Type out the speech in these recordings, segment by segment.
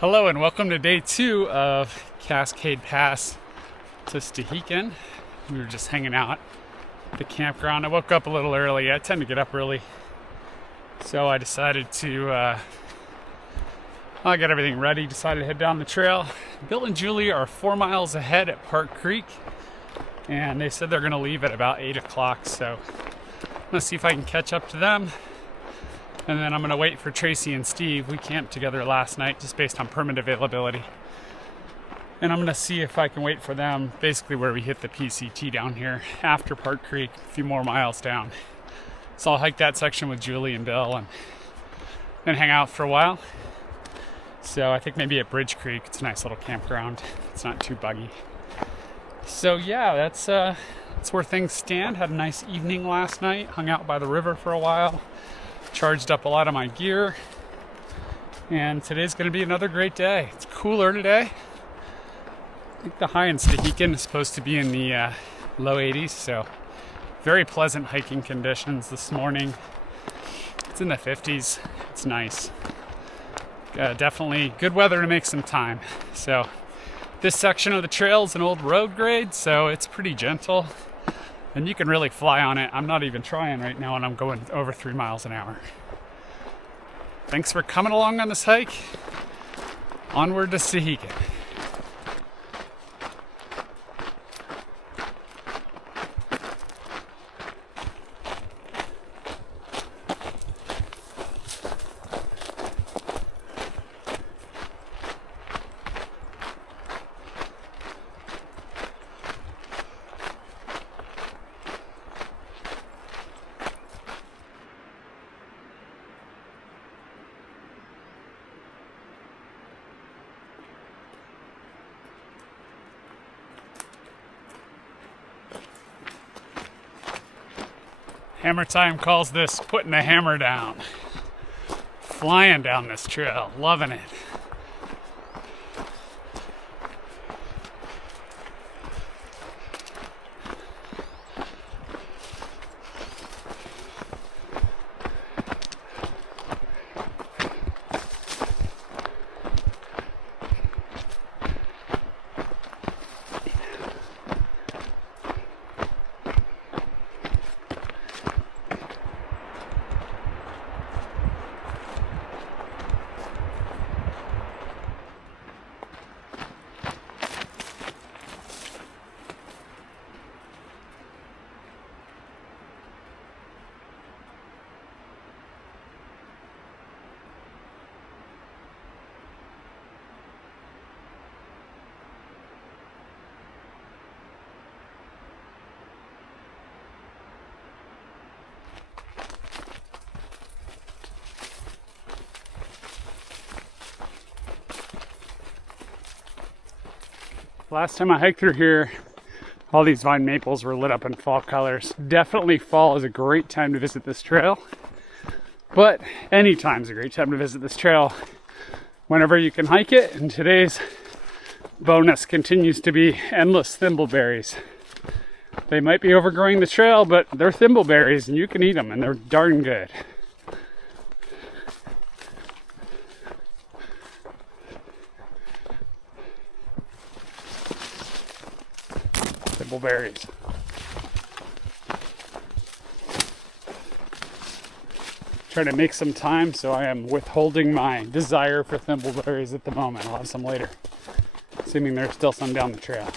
Hello and welcome to day 2 of Cascade Pass to Stehekin. We were just hanging out at the campground. I woke up a little early. I tend to get up early. So I decided to, I got everything ready, decided to head down the trail. Bill and Julie are 4 miles ahead at Park Creek, and they said they're going to leave at about 8 o'clock. So I'm going to see if I can catch up to them. And then I'm going to wait for Tracy and Steve. We camped together last night just based on permit availability. And I'm going to see if I can wait for them basically where we hit the PCT down here after Park Creek, a few more miles down. So I'll hike that section with Julie and Bill and then hang out for a while. So I think maybe at Bridge Creek. It's a nice little campground. It's not too buggy. So yeah, that's where things stand. Had a nice evening last night. Hung out by the river for a while. Charged up a lot of my gear, and today's going to be another great day. It's cooler today. I think the high in Stehekin is supposed to be in the low 80s, so very pleasant hiking conditions this morning. It's in the 50s. It's nice. Definitely good weather to make some time. So this section of the trail is an old road grade, so it's pretty gentle. And you can really fly on it. I'm not even trying right now, and I'm going over 3 miles an hour. Thanks for coming along on this hike. Onward to Stehekin. Hammer Time calls this putting the hammer down. Flying down this trail, loving it. Last time I hiked through here, all these vine maples were lit up in fall colors. Definitely fall is a great time to visit this trail, but any time is a great time to visit this trail whenever you can hike it. And today's bonus continues to be endless thimbleberries. They might be overgrowing the trail, but they're thimbleberries and you can eat them, and they're darn good. Thimbleberries. Trying to make some time, so I am withholding my desire for thimbleberries at the moment. I'll have some later, assuming there's still some down the trail.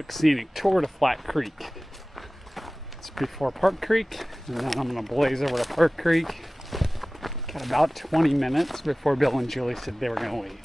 quick scenic tour to Flat Creek. It's before Park Creek, and then I'm gonna blaze over to Park Creek. Got about 20 minutes before Bill and Julie said they were gonna leave.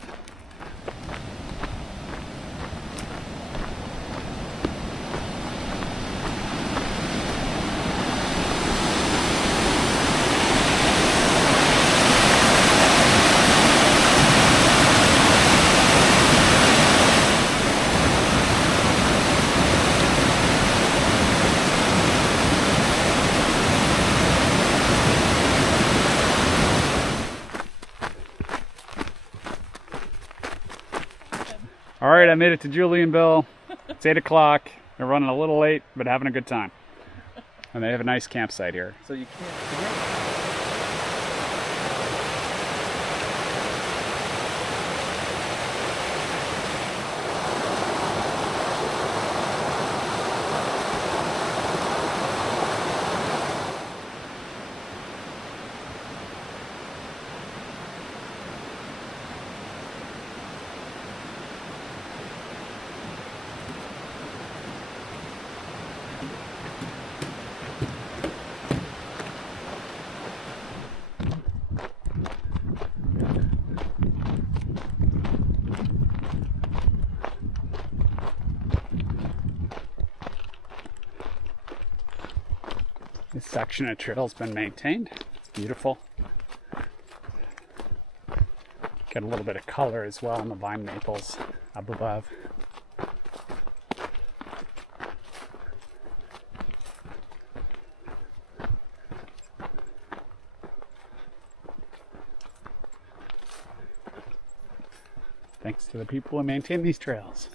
All right, I made it to Julie and Bill. It's 8 o'clock. They're running a little late, but having a good time. And they have a nice campsite here. So you can't. This section of trail's been maintained. It's beautiful. Get a little bit of color as well in the vine maples up above. Thanks to the people who maintain these trails.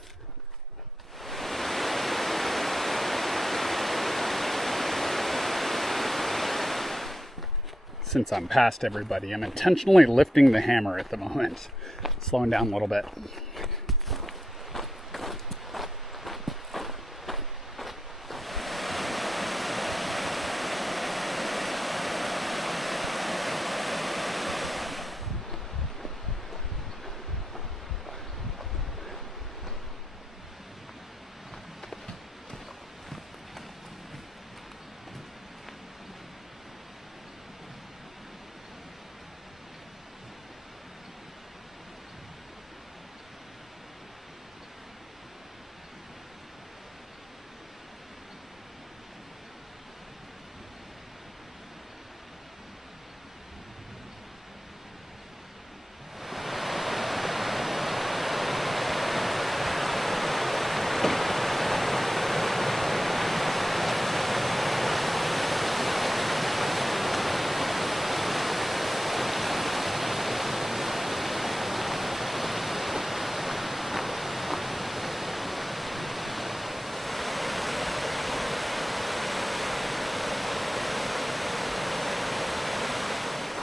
Since I'm past everybody, I'm intentionally lifting the hammer at the moment, slowing down a little bit.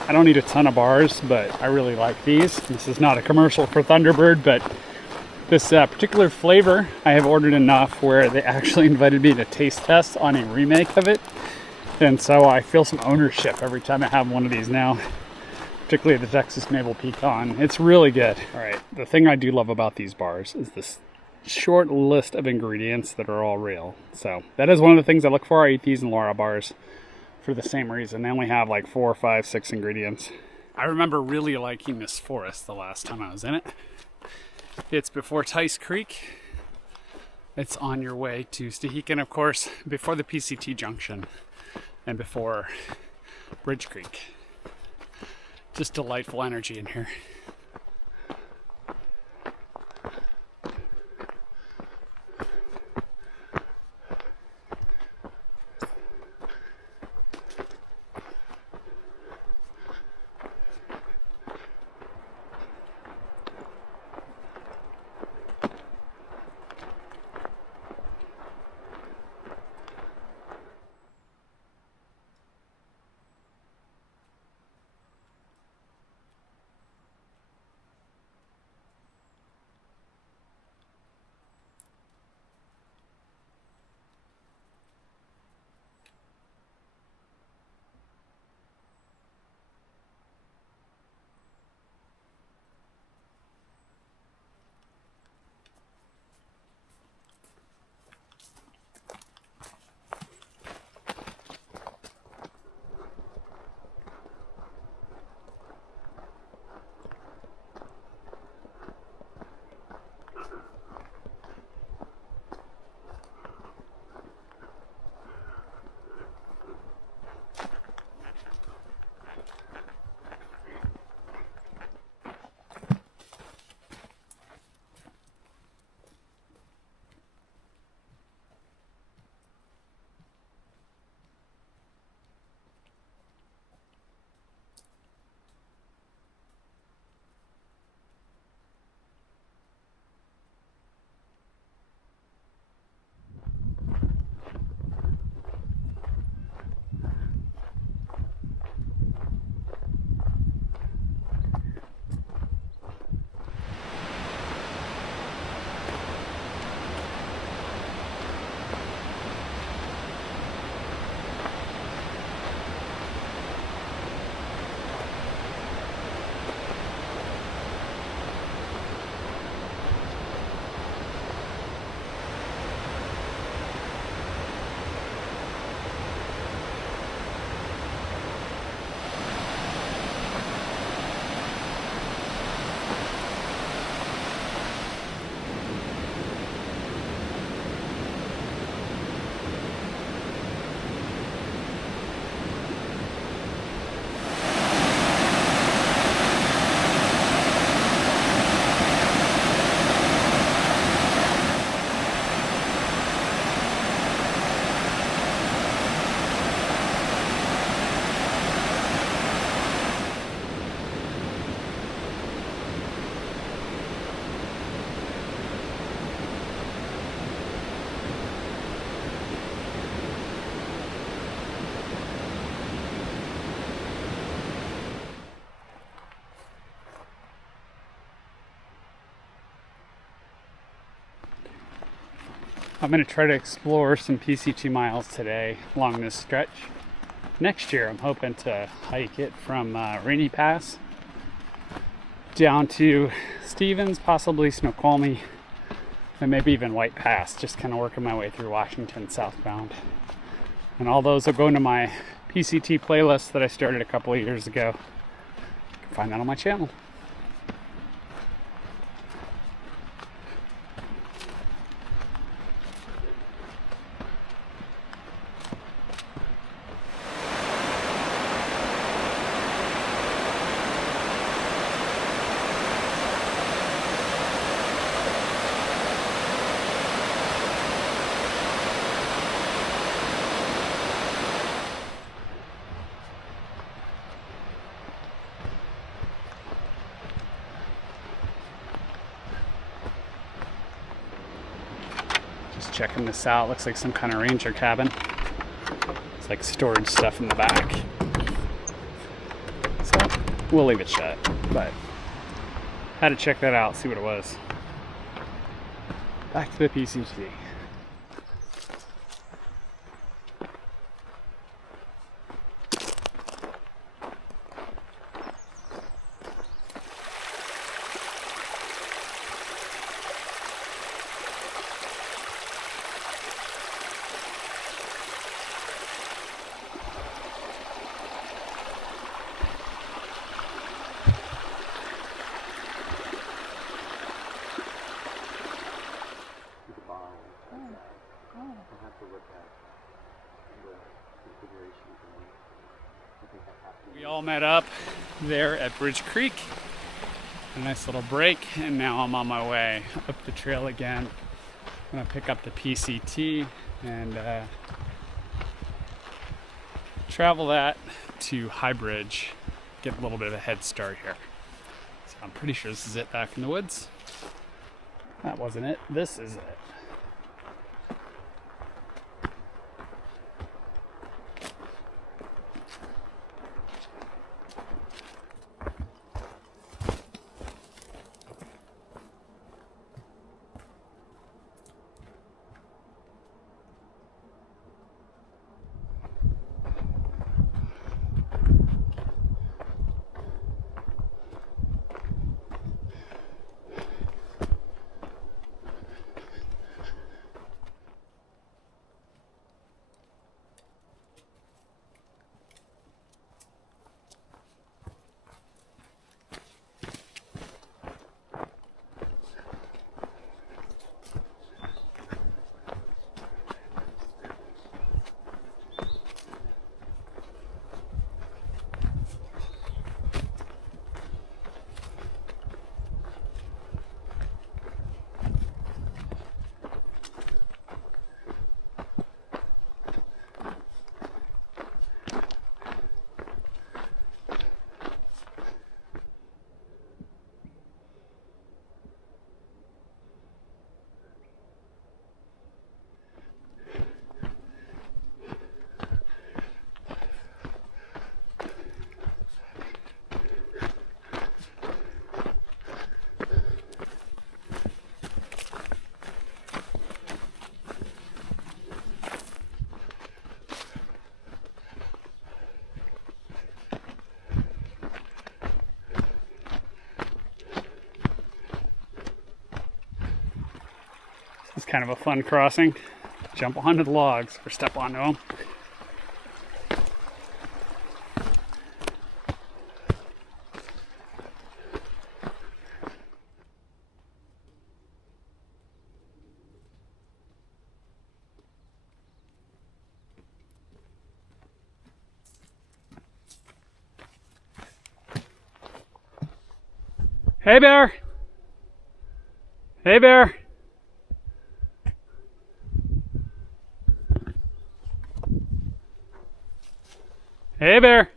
I don't need a ton of bars, but I really like these. This is not a commercial for Thunderbird, but this particular flavor, I have ordered enough where they actually invited me to taste test on a remake of it. And so I feel some ownership every time I have one of these now, particularly the Texas Maple Pecan. It's really good. All right, the thing I do love about these bars is this short list of ingredients that are all real. So that is one of the things I look for. I eat these in Laura bars for the same reason. They only have like 4, 5, 6 ingredients. I remember really liking this forest the last time I was in it. It's before Tice Creek. It's on your way to Stehekin, of course, before the PCT junction and before Bridge Creek. Just delightful energy in here. I'm going to try to explore some PCT miles today along this stretch. Next year, I'm hoping to hike it from Rainy Pass down to Stevens, possibly Snoqualmie, and maybe even White Pass, just kind of working my way through Washington southbound. And all those will go into my PCT playlist that I started a couple of years ago. You can find that on my channel. Just checking this out. Looks like some kind of ranger cabin. It's like storage stuff in the back. So we'll leave it shut, but had to check that out, see what it was. Back to the PCT. We all met up there at Bridge Creek. A nice little break, and now I'm on my way up the trail again. I'm gonna pick up the PCT and travel that to High Bridge, get a little bit of a head start here. So I'm pretty sure this is it back in the woods. That wasn't it. This is it. It's kind of a fun crossing. Jump onto the logs or step onto them. Hey bear! Hey bear! Hey bear!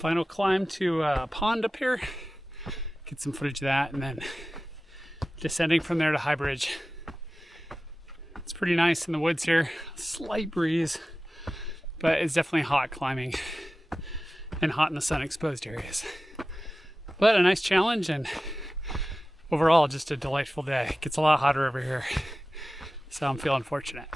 Final climb to a pond up here. Get some footage of that, and then descending from there to High Bridge. It's pretty nice in the woods here. Slight breeze, but it's definitely hot climbing and hot in the sun exposed areas. But a nice challenge, and overall just a delightful day. It gets a lot hotter over here, so I'm feeling fortunate.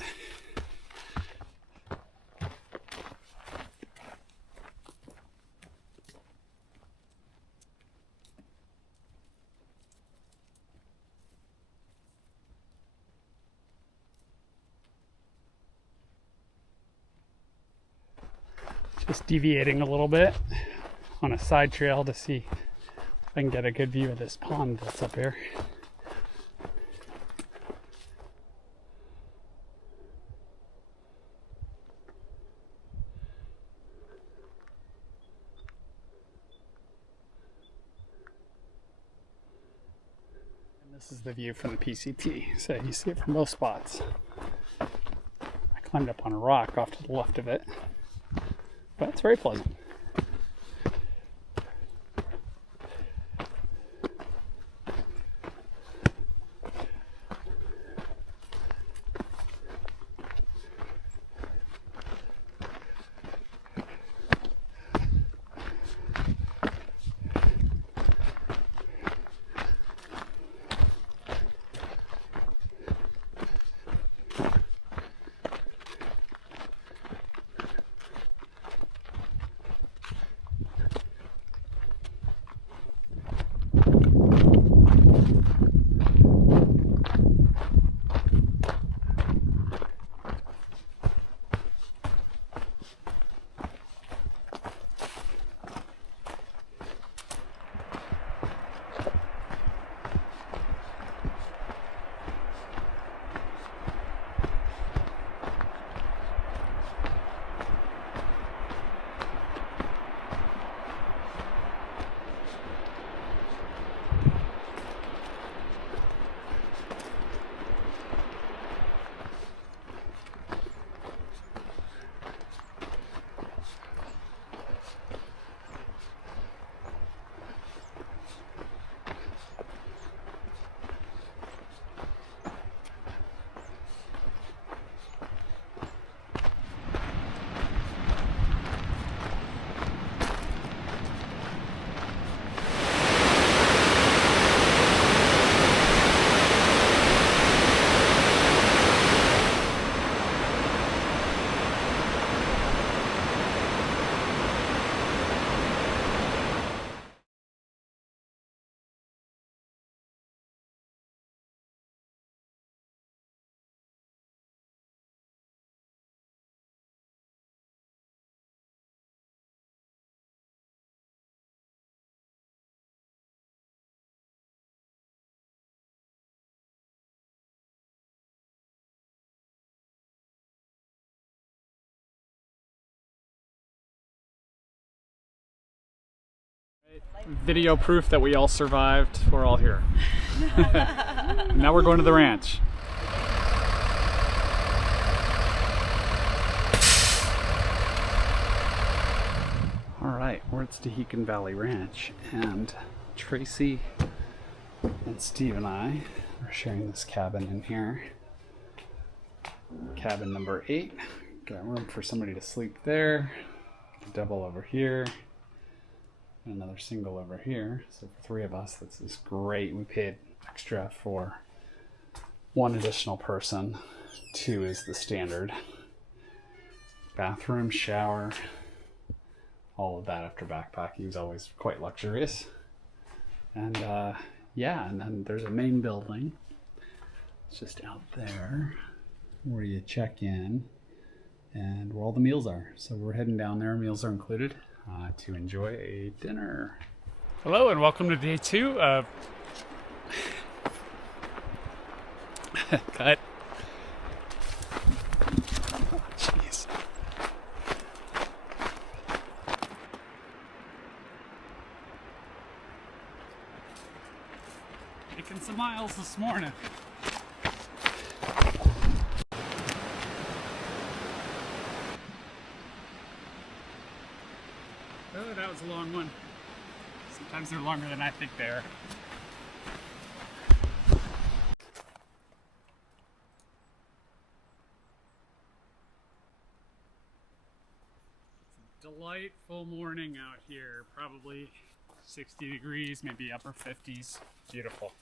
Just deviating a little bit on a side trail to see if I can get a good view of this pond that's up here. And this is the view from the PCT, so you see it from both spots. I climbed up on a rock off to the left of it, but it's very pleasant. Video proof that we all survived. We're all here. Now we're going to the ranch. Alright, we're at Stehekin Valley Ranch, and Tracy and Steve and I are sharing this cabin in here. Cabin number 8. Got room for somebody to sleep there. Double over here. Another single over here. So for 3 of us, this is great. We paid extra for 1 additional person. 2 is the standard. Bathroom, shower, all of that after backpacking is always quite luxurious. And yeah, and then there's a main building. It's just out there where you check in and where all the meals are. So we're heading down there. Meals are included. To enjoy a dinner. Hello and welcome to day 2 of cut. Oh, jeez. Making some miles this morning. Oh, that was a long one. Sometimes they're longer than I think they are. It's a delightful morning out here. Probably 60 degrees, maybe upper 50s. Beautiful.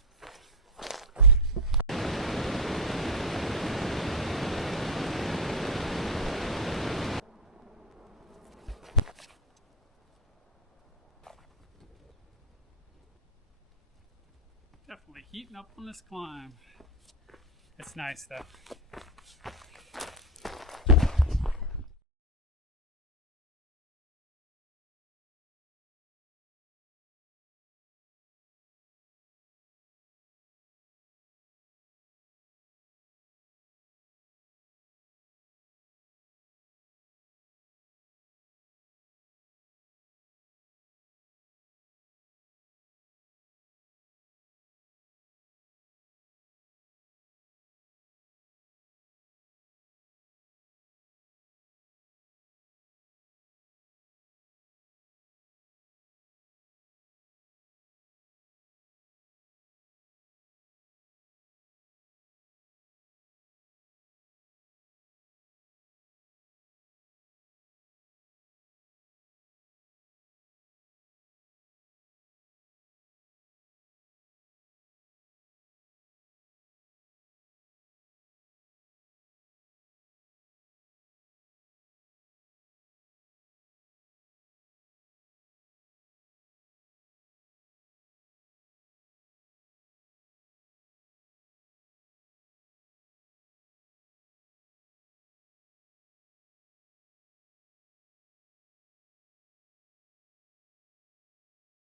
Definitely heating up on this climb. It's nice though.